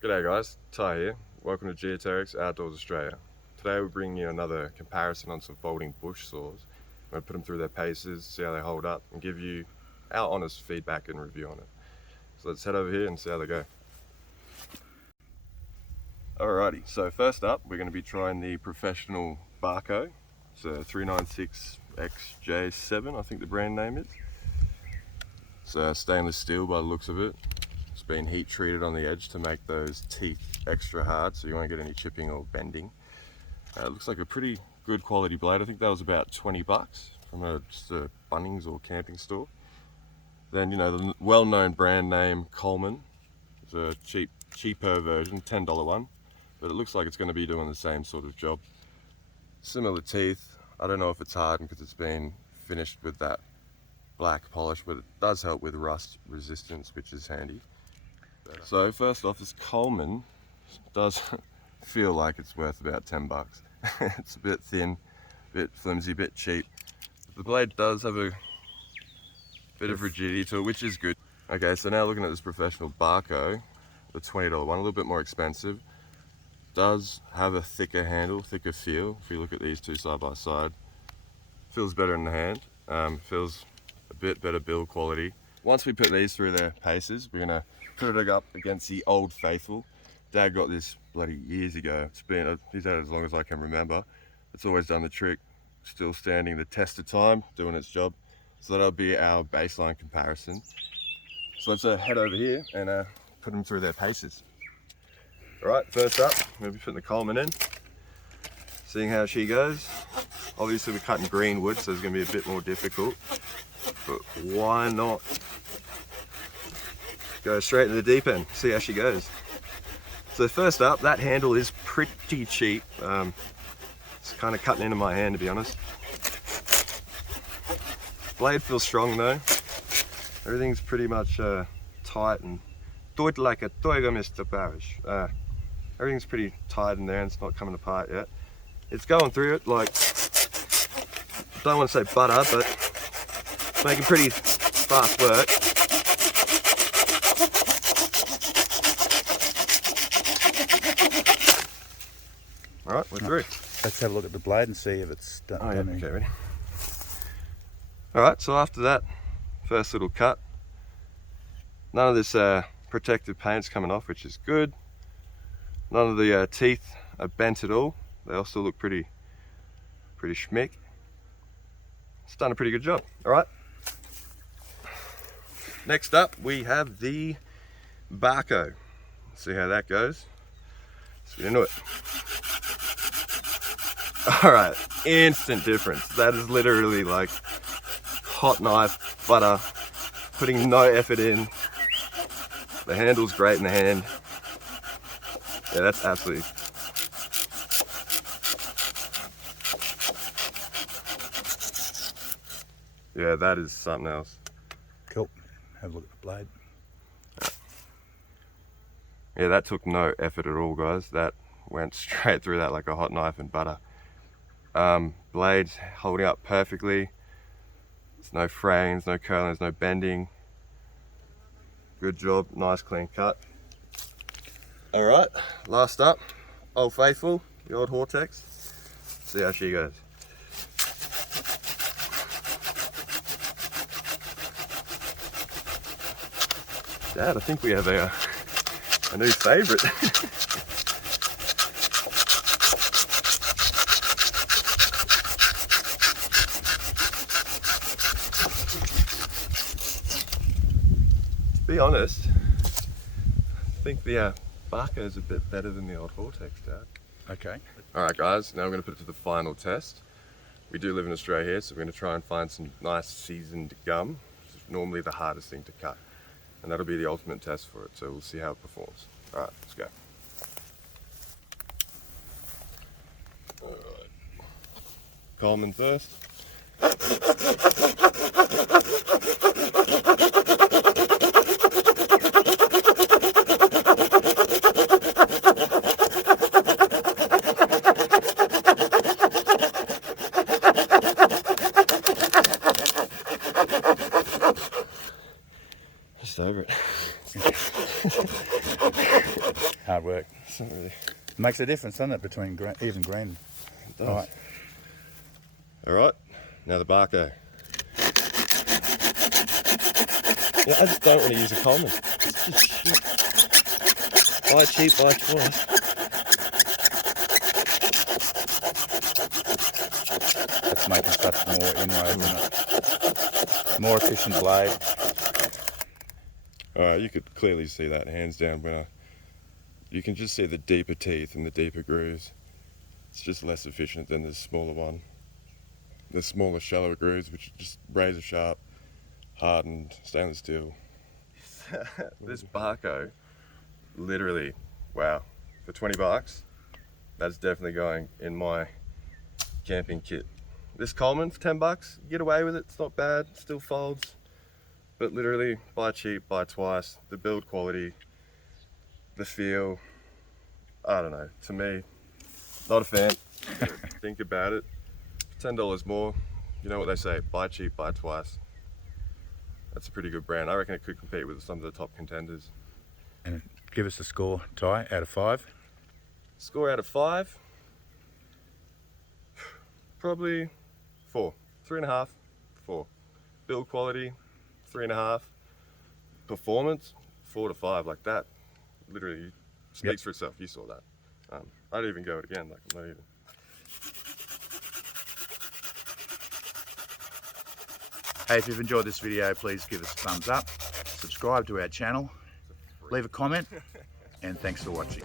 G'day guys, Ty here. Welcome to Geoterrics Outdoors Australia. Today we're bringing you another comparison on some folding bush saws. I'm going to put them through their paces, see how they hold up, and give you our honest feedback and review on it. So let's head over here and see how they go. Alrighty, so first up we're going to be trying the Professional Bahco. It's a 396XJ7, I think the brand name is. It's stainless steel by the looks of it. It's been heat treated on the edge to make those teeth extra hard, so you won't get any chipping or bending. It looks like a pretty good quality blade. I think that was about 20 bucks from just a Bunnings or camping store. Then, you know, the well-known brand name Coleman. It's a cheaper version, $10 one, but it looks like it's going to be doing the same sort of job. Similar teeth. I don't know if it's hardened because it's been finished with that black polish, but it does help with rust resistance, which is handy. So first off, this Coleman does feel like it's worth about 10 bucks. It's a bit thin, a bit flimsy, a bit cheap. The blade does have a bit of rigidity to it, which is good. Okay, so now looking at this Professional Bahco, the $20 one, a little bit more expensive. Does have a thicker handle, thicker feel. If you look at these two side by side, feels better in the hand. Feels a bit better build quality. Once we put these through their paces, we're gonna put it up against the Old Faithful. Dad got this bloody years ago. He's had it as long as I can remember. It's always done the trick. Still standing the test of time, doing its job. So that'll be our baseline comparison. So let's head over here and put them through their paces. All right, first up, we'll be putting the Coleman in, seeing how she goes. Obviously we're cutting green wood, so it's gonna be a bit more difficult, but why not go straight into the deep end, see how she goes. So first up, that handle is pretty cheap. It's kind of cutting into my hand, to be honest. Blade feels strong though. Everything's pretty much tight and tight like a toiga, Mr. Parrish. Everything's pretty tight in there and it's not coming apart yet. It's going through it like, I don't want to say butter, but making pretty fast work. All right, we're through. Let's have a look at the blade and see if it's done. Oh yeah, okay, ready. All right, so after that first little cut, none of this protective paint's coming off, which is good. None of the teeth are bent at all. They also look pretty schmick. It's done a pretty good job. All right. Next up, we have the Bahco. See how that goes. Let's get into it. All right, instant difference. That is literally like hot knife, butter, putting no effort in. The handle's great in the hand. Yeah, that's absolutely. Yeah, that is something else. Cool. Have a look at the blade. Yeah, that took no effort at all, guys. That went straight through that like a hot knife and butter. Blades holding up perfectly. There's no fraying, no curling, there's no bending. Good job, nice clean cut. All right, last up, Old Faithful, the old Hortico. See how she goes. Dad, I think we have a new favourite. To be honest, I think the Bahco is a bit better than the old Hortico, Dad. Okay. Alright guys, now we're going to put it to the final test. We do live in Australia here, so we're going to try and find some nice seasoned gum, which is normally the hardest thing to cut. And that'll be the ultimate test for it, so we'll see how it performs. Alright, let's go. Alright. Coleman first. Just over it. Hard work. It's not really. Makes a difference, doesn't it, between even green. It does. All right. All right. Now the Bahco. Yeah, I just don't want to use a Coleman. It's just shit. Buy cheap, buy twice. That's making such more inroads, isn't it? More efficient blade. All right, you could clearly see that hands down winner. You can just see the deeper teeth and the deeper grooves. It's just less efficient than the smaller one. The smaller, shallower grooves, which are just razor sharp, hardened stainless steel. This Bahco, literally, wow, for 20 bucks, that's definitely going in my camping kit. This Coleman for 10 bucks, get away with it, it's not bad, still folds. But literally, buy cheap, buy twice. The build quality, the feel, I don't know, to me, not a fan. Think about it, $10 more, you know what they say, buy cheap, buy twice. That's a pretty good brand. I reckon it could compete with some of the top contenders. And give us a score, Ty, out of 5. Score out of 5, probably 4, 3.5, 4. Build quality, 3.5. Performance, 4 to 5, like that. Literally speaks for itself. You saw that. I'd even go it again. Like I'm not even. Hey, if you've enjoyed this video, please give us a thumbs up, subscribe to our channel, leave a comment, and thanks for watching.